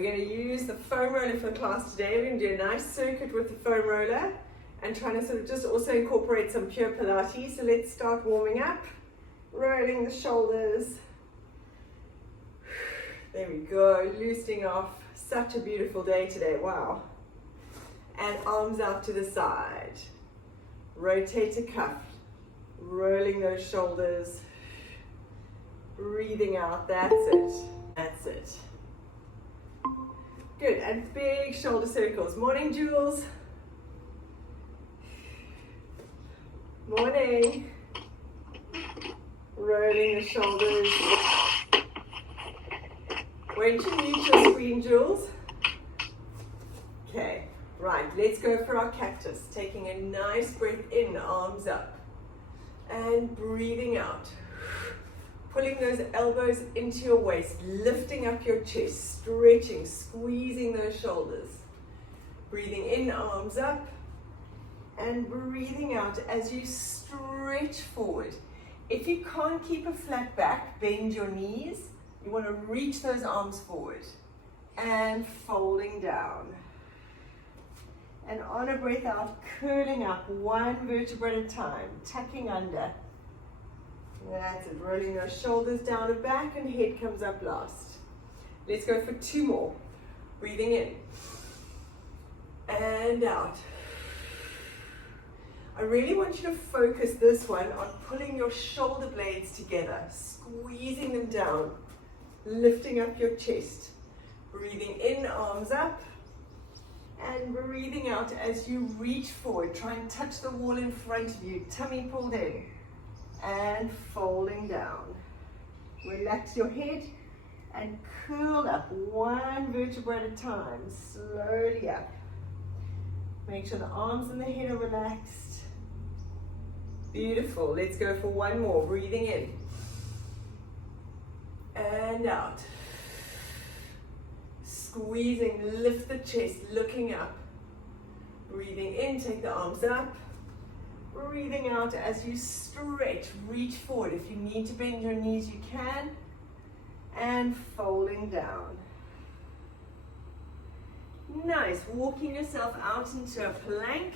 we're going to use the foam roller for the class today. We're going to do a nice circuit with the foam roller and trying to sort of just also incorporate some pure Pilates. So let's start warming up, rolling the shoulders. There we go, loosening off. Such a beautiful day today, wow. And arms out to the side. Rotate a cuff, rolling those shoulders. Breathing out, that's it. That's it. Good, and big shoulder circles. Morning, Jules. Morning. Rolling the shoulders. Wait to mute your screen, Jules. Okay, right, let's go for our cactus. Taking a nice breath in, arms up. And breathing out. Pulling those elbows into your waist, lifting up your chest, stretching, squeezing those shoulders. Breathing in, arms up, and breathing out as you stretch forward. If you can't keep a flat back, bend your knees. You want to reach those arms forward and folding down. And on a breath out, curling up one vertebra at a time, tucking under. That's it, rolling those shoulders down and back and head comes up last. Let's go for two more. Breathing in and out. I really want you to focus this one on pulling your shoulder blades together, squeezing them down, lifting up your chest. Breathing in, arms up, and breathing out as you reach forward. Try and touch the wall in front of you, tummy pulled in. And folding down. Relax your head and curl up one vertebra at a time, slowly up. Make sure the arms and the head are relaxed. Beautiful. Let's go for one more. Breathing in and out. Squeezing, lift the chest, looking up. Breathing in, take the arms up. Breathing out as you stretch, reach forward. If you need to bend your knees, you can. And folding down. Nice, walking yourself out into a plank.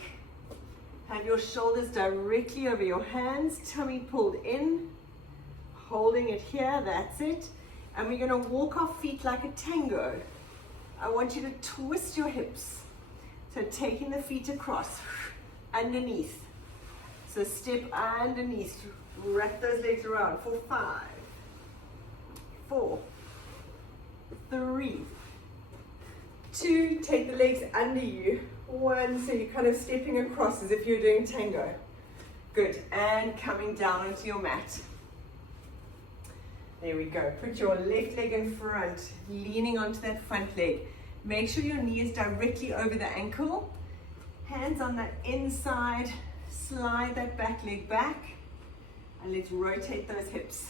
Have your shoulders directly over your hands, tummy pulled in. Holding it here, that's it. And we're going to walk our feet like a tango. I want you to twist your hips. So taking the feet across, underneath. So step underneath, wrap those legs around for 5, 4, 3, 2, take the legs under you, 1, so you're kind of stepping across as if you're doing tango. Good, and coming down onto your mat. There we go, put your left leg in front, leaning onto that front leg. Make sure your knee is directly over the ankle, hands on the inside. Slide that back leg back and let's rotate those hips.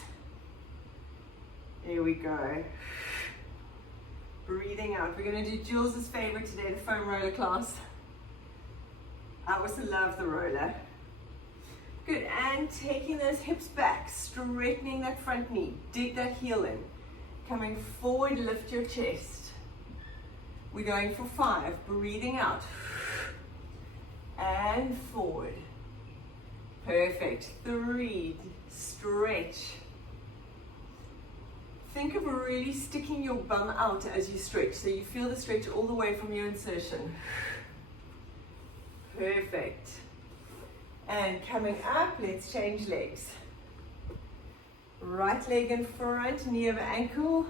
There we go. Breathing out. We're going to do Jules' favorite today, the foam roller class. I also love the roller. Good, and taking those hips back, straightening that front knee, dig that heel in. Coming forward, lift your chest. We're going for 5, breathing out. And forward. Perfect. 3, stretch. Think of really sticking your bum out as you stretch, so you feel the stretch all the way from your insertion. Perfect. And coming up, let's change legs. Right leg in front, knee over ankle.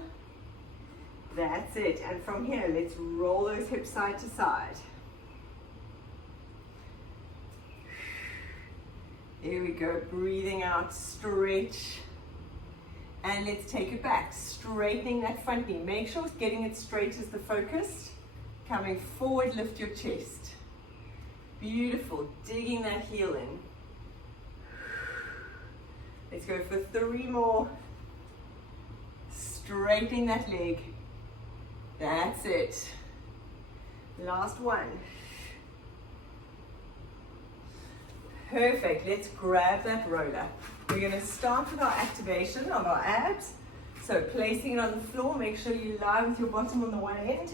That's it. And from here, let's roll those hips side to side. There we go, breathing out, stretch. And let's take it back, straightening that front knee. Make sure getting it straight is the focus. Coming forward, lift your chest. Beautiful, digging that heel in. Let's go for 3 more. Straightening that leg. That's it. Last one. Perfect, let's grab that roller. We're going to start with our activation of our abs. So placing it on the floor, make sure you lie with your bottom on the one end.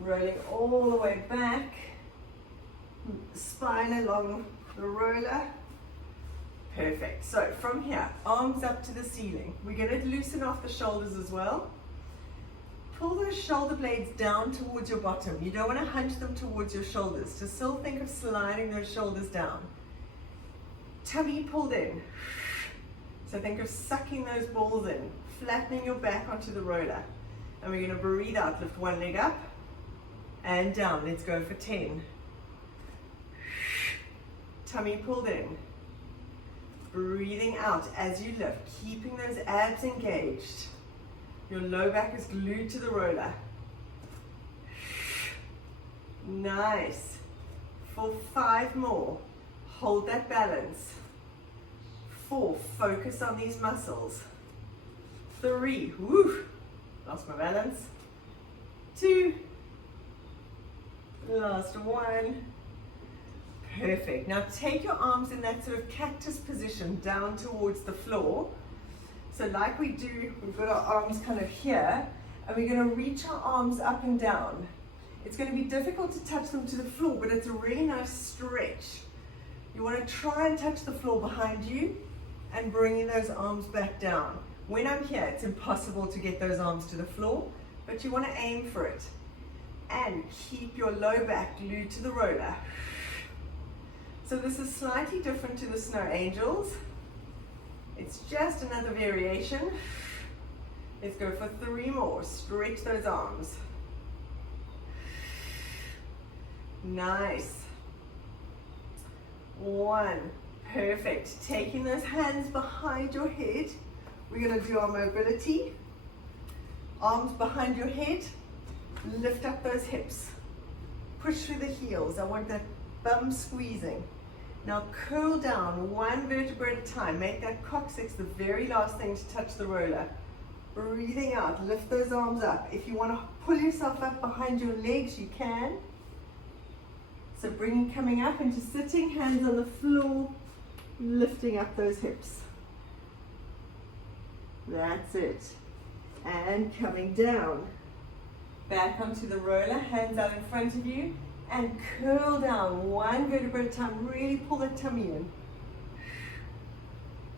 Rolling all the way back, spine along the roller. Perfect. So from here, arms up to the ceiling. We're going to loosen off the shoulders as well. Pull those shoulder blades down towards your bottom. You don't want to hunch them towards your shoulders. Just still think of sliding those shoulders down. Tummy pulled in. So think of sucking those balls in, flattening your back onto the roller. And we're going to breathe out. Lift one leg up and down. Let's go for 10. Tummy pulled in. Breathing out as you lift, keeping those abs engaged. Your low back is glued to the roller. Nice. For 5 more, hold that balance. 4, focus on these muscles. 3, woo, lost my balance. 2, last 1. Perfect. Now take your arms in that sort of cactus position down towards the floor. So like we do, we've got our arms kind of here, and we're going to reach our arms up and down. It's going to be difficult to touch them to the floor, but it's a really nice stretch. You want to try and touch the floor behind you and bringing those arms back down. When I'm here, it's impossible to get those arms to the floor, but you want to aim for it. And keep your low back glued to the roller. So this is slightly different to the Snow Angels. It's just another variation. Let's go for 3 more. Stretch those arms. Nice. 1. Perfect. Taking those hands behind your head. We're going to do our mobility. Arms behind your head. Lift up those hips. Push through the heels. I want that bum squeezing. Now curl down 1 vertebra at a time. Make that coccyx the very last thing to touch the roller. Breathing out, lift those arms up. If you want to pull yourself up behind your legs, you can. So coming up into sitting, hands on the floor, lifting up those hips. That's it. And coming down. Back onto the roller, hands out in front of you. And curl down 1 vertebra at a time. Really pull that tummy in.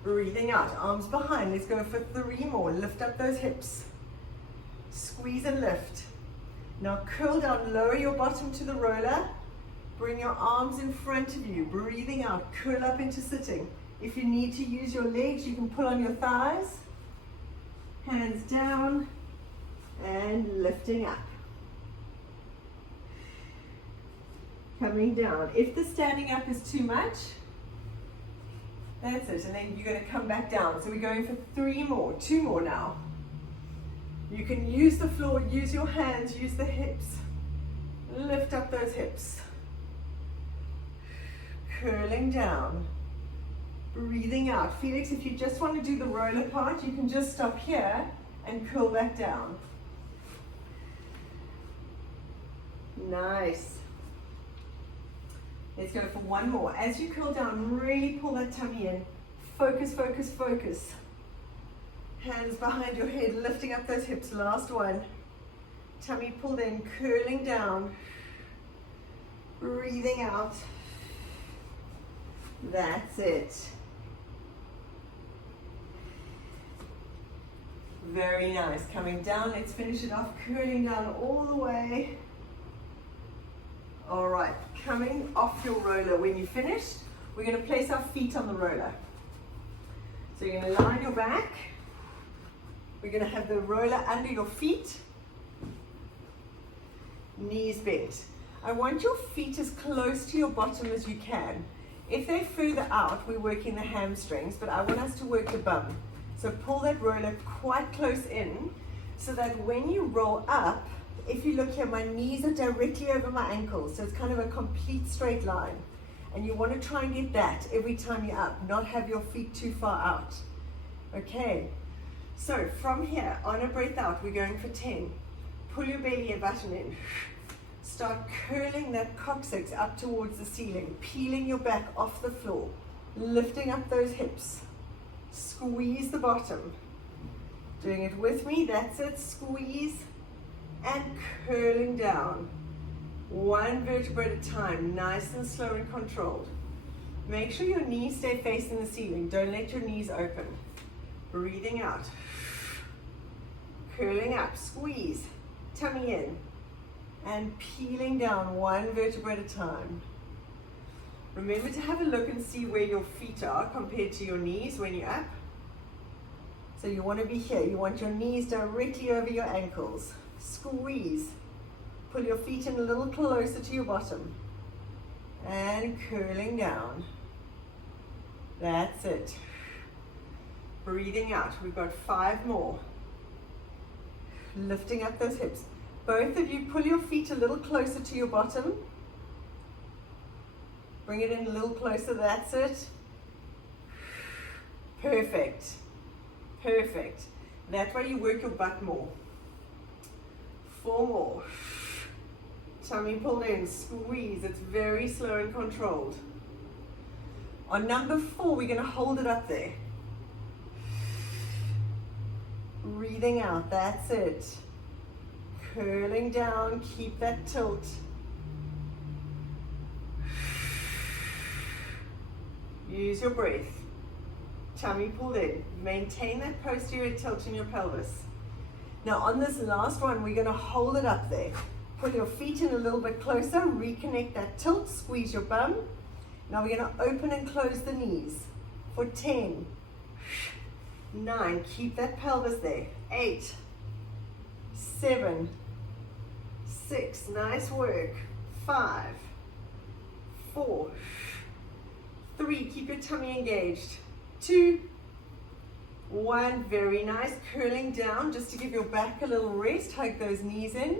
Breathing out, arms behind. Let's go for 3 more. Lift up those hips. Squeeze and lift. Now curl down, lower your bottom to the roller. Bring your arms in front of you. Breathing out, curl up into sitting. If you need to use your legs, you can pull on your thighs. Hands down and lifting up. Coming down. If the standing up is too much, that's it. And then you're going to come back down. So we're going for 3 more, 2 more now. You can use the floor, use your hands, use the hips. Lift up those hips. Curling down. Breathing out. Felix, if you just want to do the roller part, you can just stop here and curl back down. Nice. Let's go for 1 more. As you curl down, really pull that tummy in. Focus, focus, focus. Hands behind your head, lifting up those hips. Last one. Tummy pulled in, curling down. Breathing out. That's it. Very nice. Coming down, let's finish it off. Curling down all the way. All right, coming off your roller. When you're finished, we're going to place our feet on the roller. So you're going to lie on your back. We're going to have the roller under your feet. Knees bent. I want your feet as close to your bottom as you can. If they're further out, we're working the hamstrings, but I want us to work the bum. So pull that roller quite close in so that when you roll up, if you look here, my knees are directly over my ankles, so it's kind of a complete straight line. And you want to try and get that every time you're up, not have your feet too far out. Okay, so from here, on a breath out, we're going for 10. Pull your belly button in. Start curling that coccyx up towards the ceiling, peeling your back off the floor, lifting up those hips. Squeeze the bottom. Doing it with me, that's it. Squeeze and curling down. One vertebra at a time, nice and slow and controlled. Make sure your knees stay facing the ceiling. Don't let your knees open. Breathing out. Curling up, squeeze, tummy in. And peeling down one vertebra at a time. Remember to have a look and see where your feet are compared to your knees when you're up. So you want to be here. You want your knees directly over your ankles. Squeeze. Pull your feet in a little closer to your bottom. And curling down. That's it. Breathing out. We've got 5 more. Lifting up those hips. Both of you pull your feet a little closer to your bottom. Bring it in a little closer. That's it. Perfect. Perfect. That way you work your butt more. 4 more. Tummy pulled in, squeeze. It's very slow and controlled. On number 4, we're going to hold it up there. Breathing out, that's it. Curling down, keep that tilt. Use your breath. Tummy pulled in. Maintain that posterior tilt in your pelvis. Now on this last one, we're going to hold it up there. Pull your feet in a little bit closer, reconnect that tilt, squeeze your bum. Now we're going to open and close the knees for 10, 9, keep that pelvis there, 8, 7, 6, nice work, 5, 4, 3, keep your tummy engaged, 2, 1, very nice, curling down just to give your back a little rest, hug those knees in.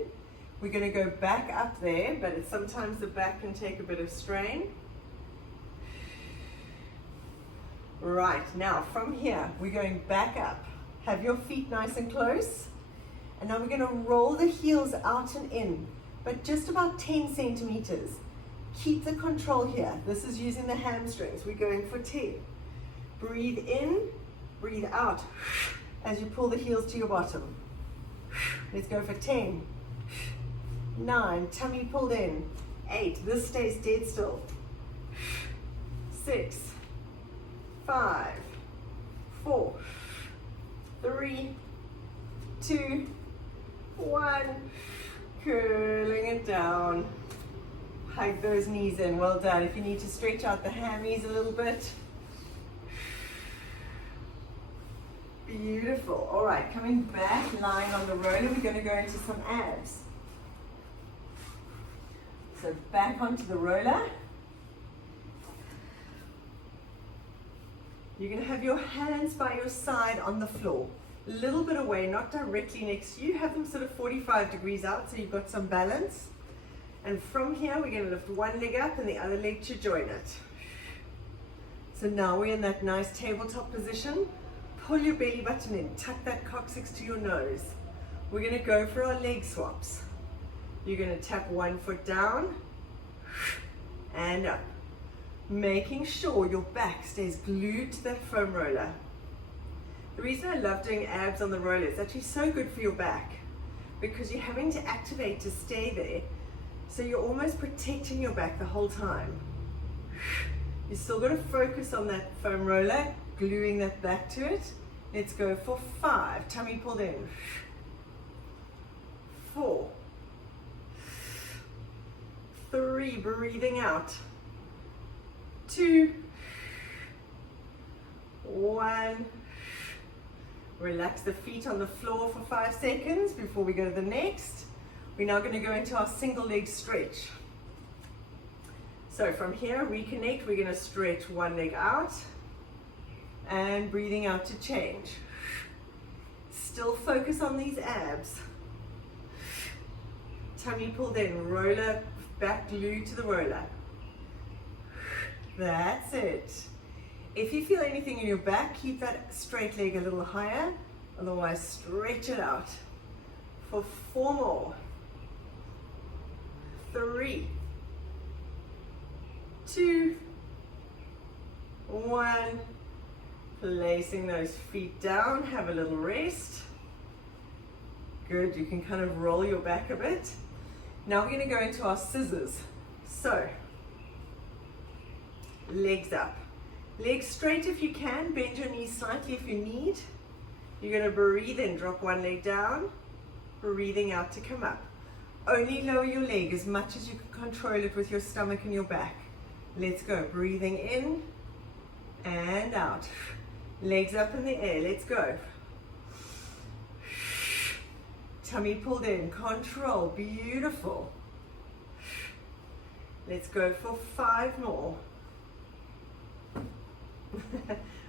We're going to go back up there, but sometimes the back can take a bit of strain. Right, now from here, we're going back up. Have your feet nice and close. And now we're going to roll the heels out and in, but just about 10 centimeters. Keep the control here. This is using the hamstrings. We're going for 10. Breathe in, breathe out as you pull the heels to your bottom. Let's go for 10. 9, tummy pulled in. 8, this stays dead still. 6, 5, 4, 3, 2, 1. Curling it down. Hug those knees in. Well done. If you need to stretch out the hammies a little bit. Beautiful. All right, coming back, lying on the roller, we're going to go into some abs. So back onto the roller. You're going to have your hands by your side on the floor. A little bit away, not directly next to you. Have them sort of 45 degrees out so you've got some balance. And from here, we're going to lift one leg up and the other leg to join it. So now we're in that nice tabletop position. Pull your belly button in, tuck that coccyx to your nose. We're going to go for our leg swaps. You're going to tap one foot down and up, making sure your back stays glued to that foam roller. The reason I love doing abs on the roller is actually so good for your back because you're having to activate to stay there, so you're almost protecting your back the whole time. You still got to focus on that foam roller, gluing that back to it. Let's go for 5, tummy pulled in. 4, 3, breathing out. 2, 1. Relax the feet on the floor for 5 seconds before we go to the next. We're now going to go into our single leg stretch. So from here, reconnect. We're going to stretch one leg out and breathing out to change. Still focus on these abs. Tummy pulled in, roller back glued to the roller. That's it. If you feel anything in your back, keep that straight leg a little higher. Otherwise, stretch it out. For 4 more. 3, 2, 1. Placing those feet down, have a little rest. Good, you can kind of roll your back a bit. Now we're going to go into our scissors. So, legs up. Legs straight if you can, bend your knees slightly if you need. You're going to breathe in, drop one leg down, breathing out to come up. Only lower your leg as much as you can control it with your stomach and your back. Let's go, breathing in and out. Legs up in the air, let's go. Tummy pulled in, control, beautiful. Let's go for 5 more.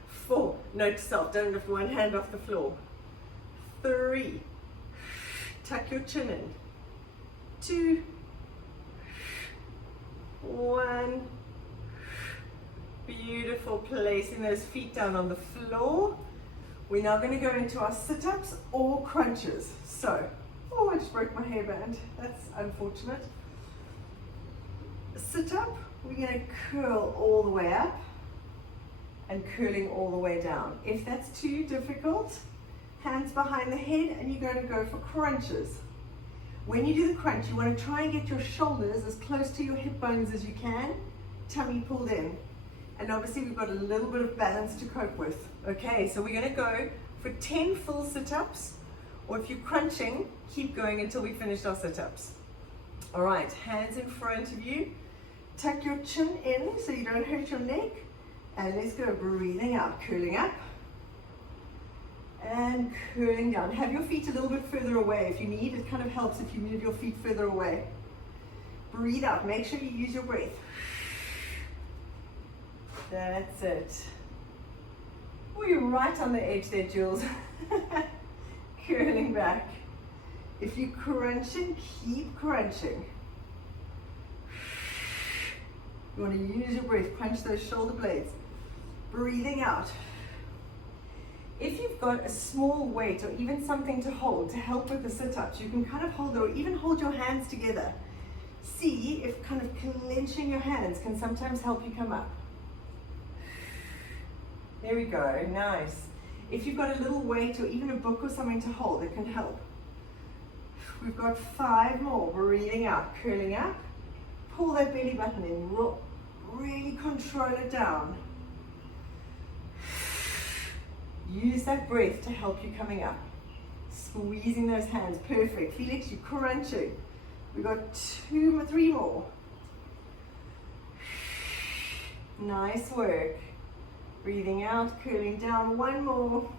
4, note to self, don't lift one hand off the floor. 3, tuck your chin in. 2, 1, beautiful, placing those feet down on the floor. We're now going to go into our sit-ups or crunches. So, oh, I just broke my hairband, that's unfortunate. Sit up, we're going to curl all the way up and curling all the way down. If that's too difficult, hands behind the head and you're going to go for crunches. When you do the crunch, you want to try and get your shoulders as close to your hip bones as you can, tummy pulled in. And obviously we've got a little bit of balance to cope with. Okay, so we're going to go for 10 full sit-ups, or if you're crunching, keep going until we finish our sit-ups. All right, hands in front of you. Tuck your chin in so you don't hurt your neck. And let's go, breathing out, curling up. And curling down. Have your feet a little bit further away if you need. It kind of helps if you move your feet further away. Breathe out, make sure you use your breath. That's it. Oh, you're right on the edge there, Jules. Curling back. If you're crunching, keep crunching. You want to use your breath, crunch those shoulder blades. Breathing out. If you've got a small weight or even something to hold to help with the sit-ups, you can kind of hold or even hold your hands together. See if kind of clenching your hands can sometimes help you come up. There we go, nice. If you've got a little weight or even a book or something to hold, it can help. We've got 5 more. Breathing out, curling up. Pull that belly button in. Really control it down. Use that breath to help you coming up. Squeezing those hands. Perfect. Felix, you're crunching. We've got 3 more. Nice work. Breathing out, curling down. 1 more.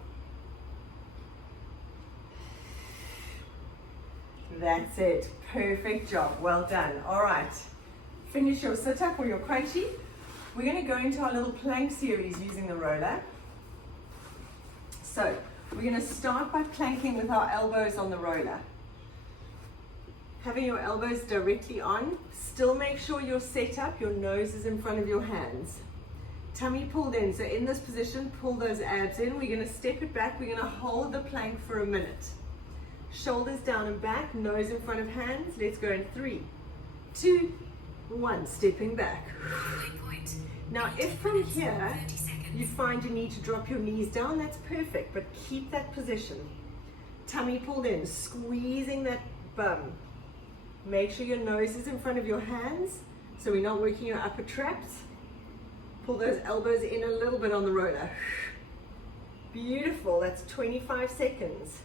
That's it. Perfect job. Well done. All right. Finish your sit-up or your crunchy. We're going to go into our little plank series using the roller. So, we're going to start by planking with our elbows on the roller. Having your elbows directly on, still make sure you're set up, your nose is in front of your hands. Tummy pulled in, so in this position, pull those abs in. We're going to step it back, we're going to hold the plank for a minute. Shoulders down and back, nose in front of hands. Let's go in 3, 2, 1, stepping back. Now if from here you find you need to drop your knees down, that's perfect, but keep that position. Tummy pulled in, squeezing that bum. Make sure your nose is in front of your hands, so we're not working your upper traps. Pull those elbows in a little bit on the roller. Beautiful, that's 25 seconds.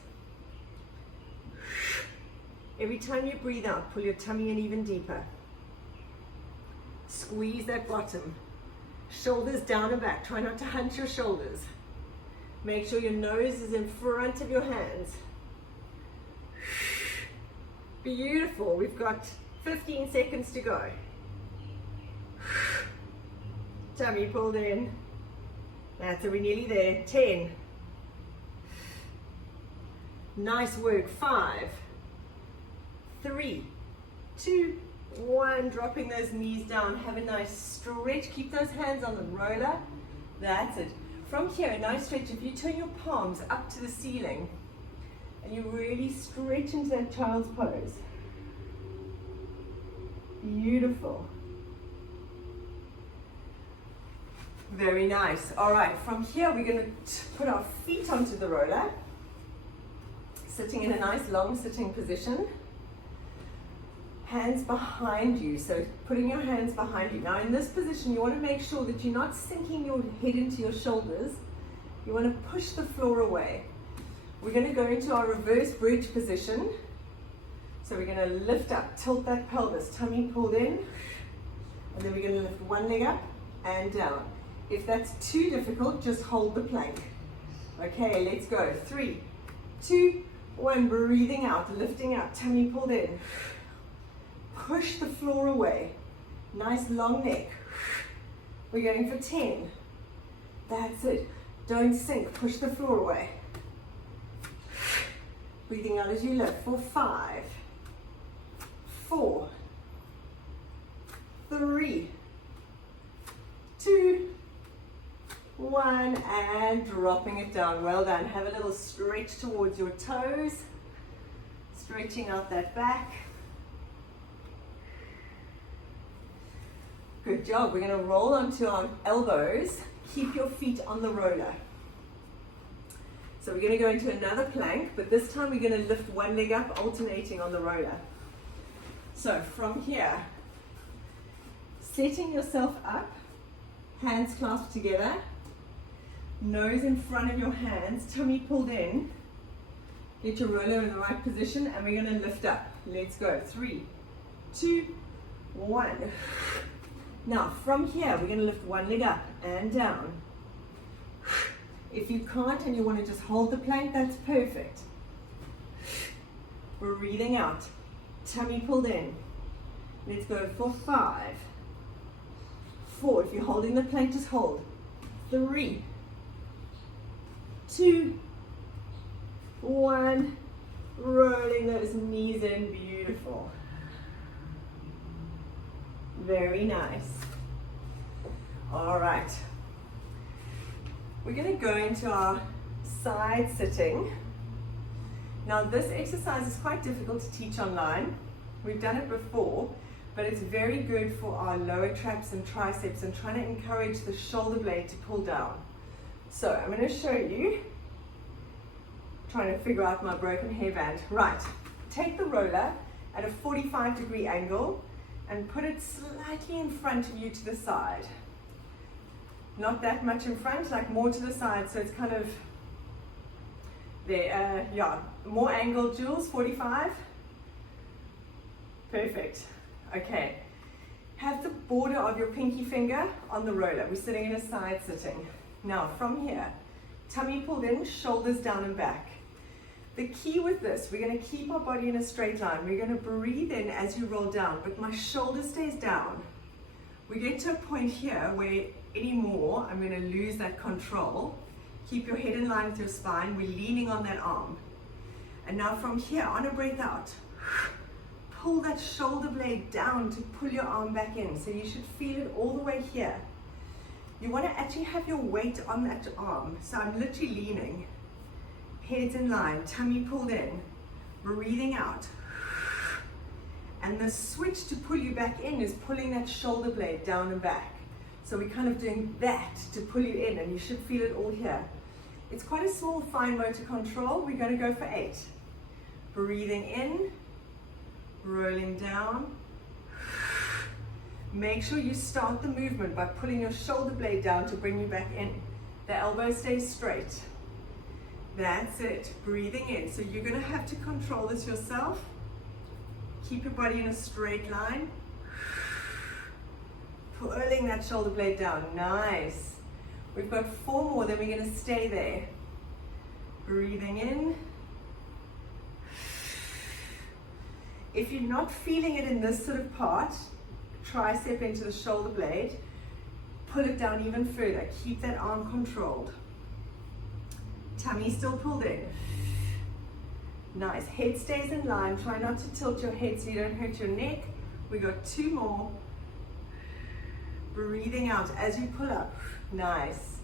Every time you breathe out, pull your tummy in even deeper. Squeeze that bottom. Shoulders down and back. Try not to hunch your shoulders. Make sure your nose is in front of your hands. Beautiful. We've got 15 seconds to go. Tummy pulled in. That's it, we're nearly there. 10. Nice work. 5, 3, 2, 1. Dropping those knees down. Have a nice stretch. Keep those hands on the roller. That's it. From here, a nice stretch. If you turn your palms up to the ceiling and you really stretch into that child's pose. Beautiful. Very nice. All right, from here we're going to put our feet onto the roller. Sitting in a nice long sitting position. Hands behind you, so putting your hands behind you. Now in this position, you want to make sure that you're not sinking your head into your shoulders. You want to push the floor away. We're going to go into our reverse bridge position. So we're going to lift up, tilt that pelvis, tummy pulled in, and then we're going to lift one leg up and down. If that's too difficult, just hold the plank. Okay, let's go. 3, 2, 1, breathing out, lifting up, tummy pulled in. Push the floor away. Nice long neck. We're going for 10. That's it. Don't sink, push the floor away. Breathing out as you lift for 5, 4, 3, 2, 1, and dropping it down. Well done. Have a little stretch towards your toes. Stretching out that back. Good job. We're going to roll onto our elbows. Keep your feet on the roller. So we're going to go into another plank, but this time we're going to lift one leg up, alternating on the roller. So from here, setting yourself up, hands clasped together, nose in front of your hands, tummy pulled in. Get your roller in the right position, and we're going to lift up. Let's go. 3, 2, 1. Now from here, we're going to lift one leg up and down. If you can't and you want to just hold the plank, that's perfect. Breathing out, tummy pulled in. Let's go for 5, 4. If you're holding the plank, just hold. 3, 2, 1. Rolling those knees in, beautiful. Very nice. All right. We're going to go into our side sitting. Now this exercise is quite difficult to teach online. We've done it before, but it's very good for our lower traps and triceps and trying to encourage the shoulder blade to pull down. So I'm going to show you, trying to figure out my broken hairband. Right, take the roller at a 45-degree angle and put it slightly in front of you to the side. Not that much in front, like more to the side, so it's kind of there. Yeah, more angle, Jules, 45. Perfect. Okay. Have the border of your pinky finger on the roller. We're sitting in a side sitting. Now from here, tummy pulled in, shoulders down and back. The key with this, we're going to keep our body in a straight line. We're going to breathe in as you roll down, but my shoulder stays down. We get to a point here where anymore, I'm going to lose that control. Keep your head in line with your spine. We're leaning on that arm. And now from here, on a breath out, pull that shoulder blade down to pull your arm back in. So you should feel it all the way here. You want to actually have your weight on that arm. So I'm literally leaning. Heads in line, tummy pulled in, breathing out. And the switch to pull you back in is pulling that shoulder blade down and back. So we're kind of doing that to pull you in, and you should feel it all here. It's quite a small, fine motor control. We're going to go for 8. Breathing in, rolling down. Make sure you start the movement by pulling your shoulder blade down to bring you back in. The elbow stays straight. That's it, breathing in. So you're going to have to control this yourself. Keep your body in a straight line. Pulling that shoulder blade down, nice. We've got 4 more, then we're going to stay there. Breathing in. If you're not feeling it in this sort of part, tricep into the shoulder blade, pull it down even further. Keep that arm controlled. Tummy still pulled in. Nice. Head stays in line. Try not to tilt your head so you don't hurt your neck. We got 2 more. Breathing out as you pull up. Nice.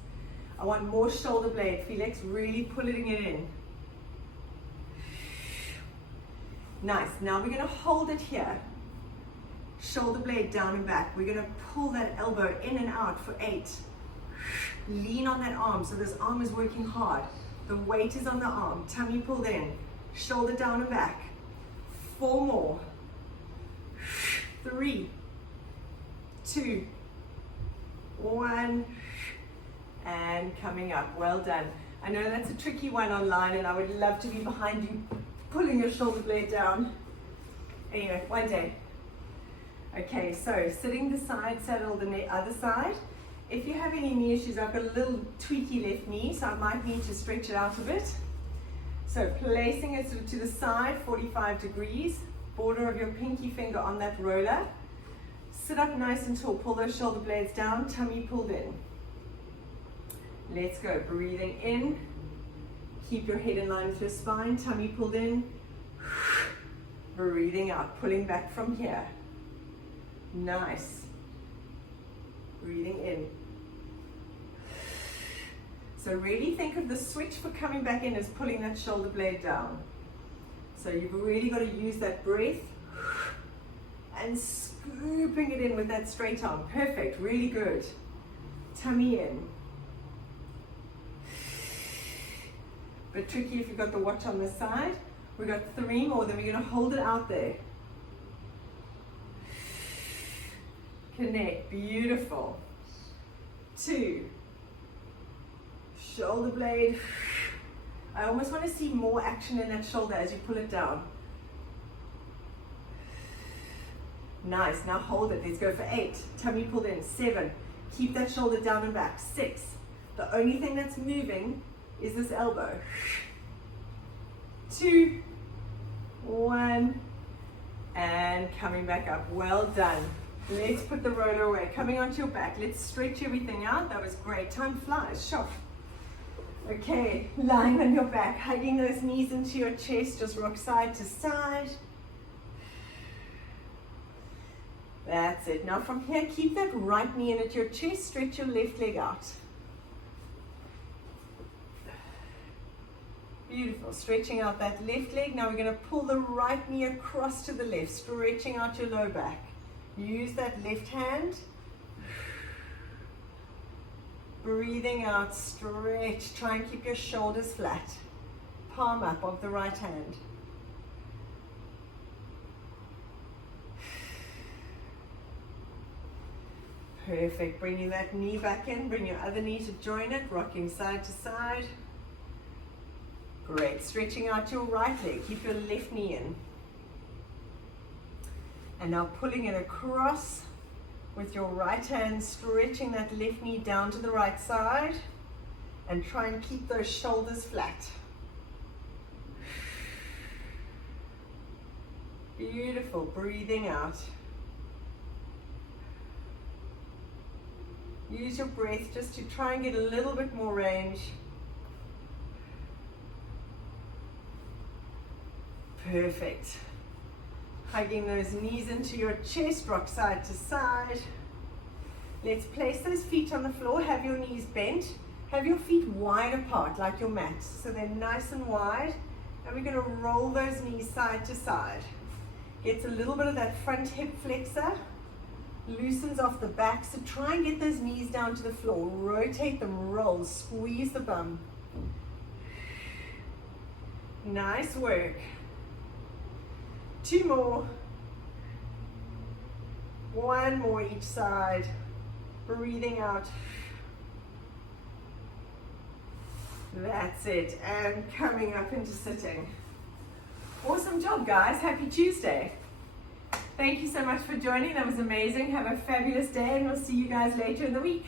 I want more shoulder blade. Felix, really pulling it in. Nice. Now we're going to hold it here. Shoulder blade down and back. We're going to pull that elbow in and out for 8. Lean on that arm so this arm is working hard. The weight is on the arm. Tummy pulled in. Shoulder down and back. 4 more. 3, 2, 1, and coming up. Well done. I know that's a tricky one online, and I would love to be behind you pulling your shoulder blade down. Anyway, one day. Okay, so sitting the side saddle the other side. If you have any knee issues, I've got a little tweaky left knee, so I might need to stretch it out a bit. So placing it sort of to the side, 45 degrees, border of your pinky finger on that roller. Sit up nice and tall, pull those shoulder blades down, tummy pulled in. Let's go, breathing in. Keep your head in line with your spine, tummy pulled in. Breathing out, pulling back from here. Nice. Breathing in. So really think of the switch for coming back in as pulling that shoulder blade down. So you've really got to use that breath and scooping it in with that straight arm. Perfect, really good. Tummy in. Bit tricky if you've got the watch on the side. We've got 3 more, then we're going to hold it out there. Connect, beautiful. 2. Shoulder blade. I almost want to see more action in that shoulder as you pull it down. Nice, now hold it. Let's go for 8. Tummy pulled in. 7. Keep that shoulder down and back. 6. The only thing that's moving is this elbow. 2, 1, and coming back up. Well done. Let's put the roller away. Coming onto your back. Let's stretch everything out. That was great. Time flies. Shot. Okay, lying on your back, hugging those knees into your chest. Just rock side to side. That's it. Now from here, keep that right knee in at your chest. Stretch your left leg out. Beautiful. Stretching out that left leg. Now we're going to pull the right knee across to the left, stretching out your low back. Use that left hand. Breathing out, stretch. Try and keep your shoulders flat. Palm up of the right hand. Perfect. Bringing that knee back in. Bring your other knee to join it. Rocking side to side. Great. Stretching out your right leg. Keep your left knee in. And now pulling it across with your right hand, stretching that left knee down to the right side. And try and keep those shoulders flat. Beautiful. Breathing out. Use your breath just to try and get a little bit more range. Perfect. Hugging those knees into your chest, rock side to side. Let's place those feet on the floor. Have your knees bent. Have your feet wide apart like your mat. So they're nice and wide. And we're going to roll those knees side to side. Gets a little bit of that front hip flexor. Loosens off the back. So try and get those knees down to the floor. Rotate them, roll, squeeze the bum. Nice work. 2 more. 1 more each side. Breathing out. That's it. And coming up into sitting. Awesome job, guys. Happy Tuesday. Thank you so much for joining. That was amazing. Have a fabulous day, and we'll see you guys later in the week.